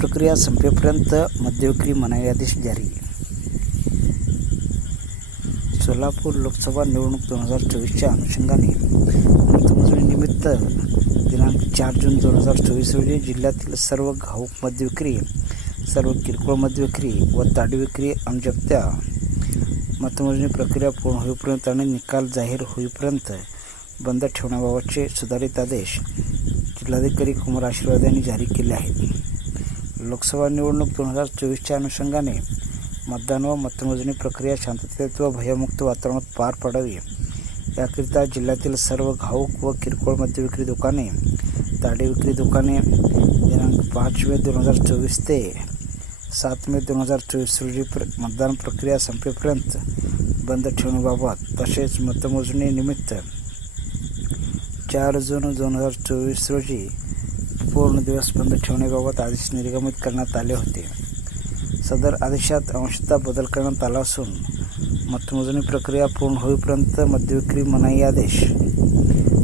प्रक्रिया संपेपर्यंत मद्यविक्री मनाई आदेश जारी. सोलापूर लोकसभा निवडणूक दोन हजार चोवीसच्या अनुषंगाने मतमोजणीनिमित्त दिनांक चार जून दोन हजार चोवीस रोजी जिल्ह्यातील सर्व घाऊक मद्यविक्री सर्व किरकोळ मद्यविक्री व ताडी विक्री मतमोजणी प्रक्रिया पूर्ण होईपर्यंत आणि निकाल जाहीर होईपर्यंत बंद ठेवण्याबाबतचे सुधारित आदेश जिल्हाधिकारी कुमार आशीर्वाद यांनी जारी केले आहेत. लोकसभा निवडणूक दोन हजार चोवीसच्या अनुषंगाने मतदान व मतमोजणी प्रक्रिया शांततेत व भयमुक्त वातावरणात पार पडावी. याकरिता जिल्ह्यातील सर्व घाऊक व किरकोळ मद्यविक्री दुकाने दाढी विक्री दुकाने दिनांक पाच मे दोन हजार चोवीस ते सात मे दोन हजार चोवीस रोजी प्र मतदान प्रक्रिया संपेपर्यंत बंद ठेवण्याबाबत तसेच मतमोजणी निमित्त चार जून दोन हजार चोवीस रोजी पूर्ण दिवस बंद ठेवण्याबाबत आदेश निर्गमित करण्यात आले होते. सदर आदेशात अंशतः बदल करण्यात आला असून मतमोजणी प्रक्रिया पूर्ण होईपर्यंत मद्यविक्री मनाई आदेश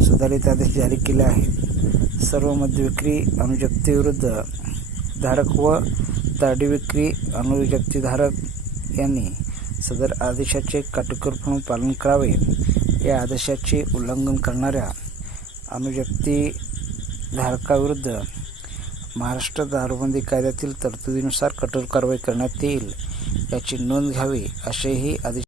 सुधारित आदेश जारी केले आहेत. सर्व मद्यविक्री अनुजक्तीविरुद्ध धारक व ताडी विक्री अनुजक्तीधारक यांनी सदर आदेशाचे काटेकोरपणे पालन करावे. या आदेशाचे उल्लंघन करणाऱ्या अनुजक्ती धारकाविरुद्ध महाराष्ट्र दारूबंदी कायद्यातील तरतुदीनुसार कठोर कारवाई करण्यात येईल याची नोंद घ्यावी असेही आदेश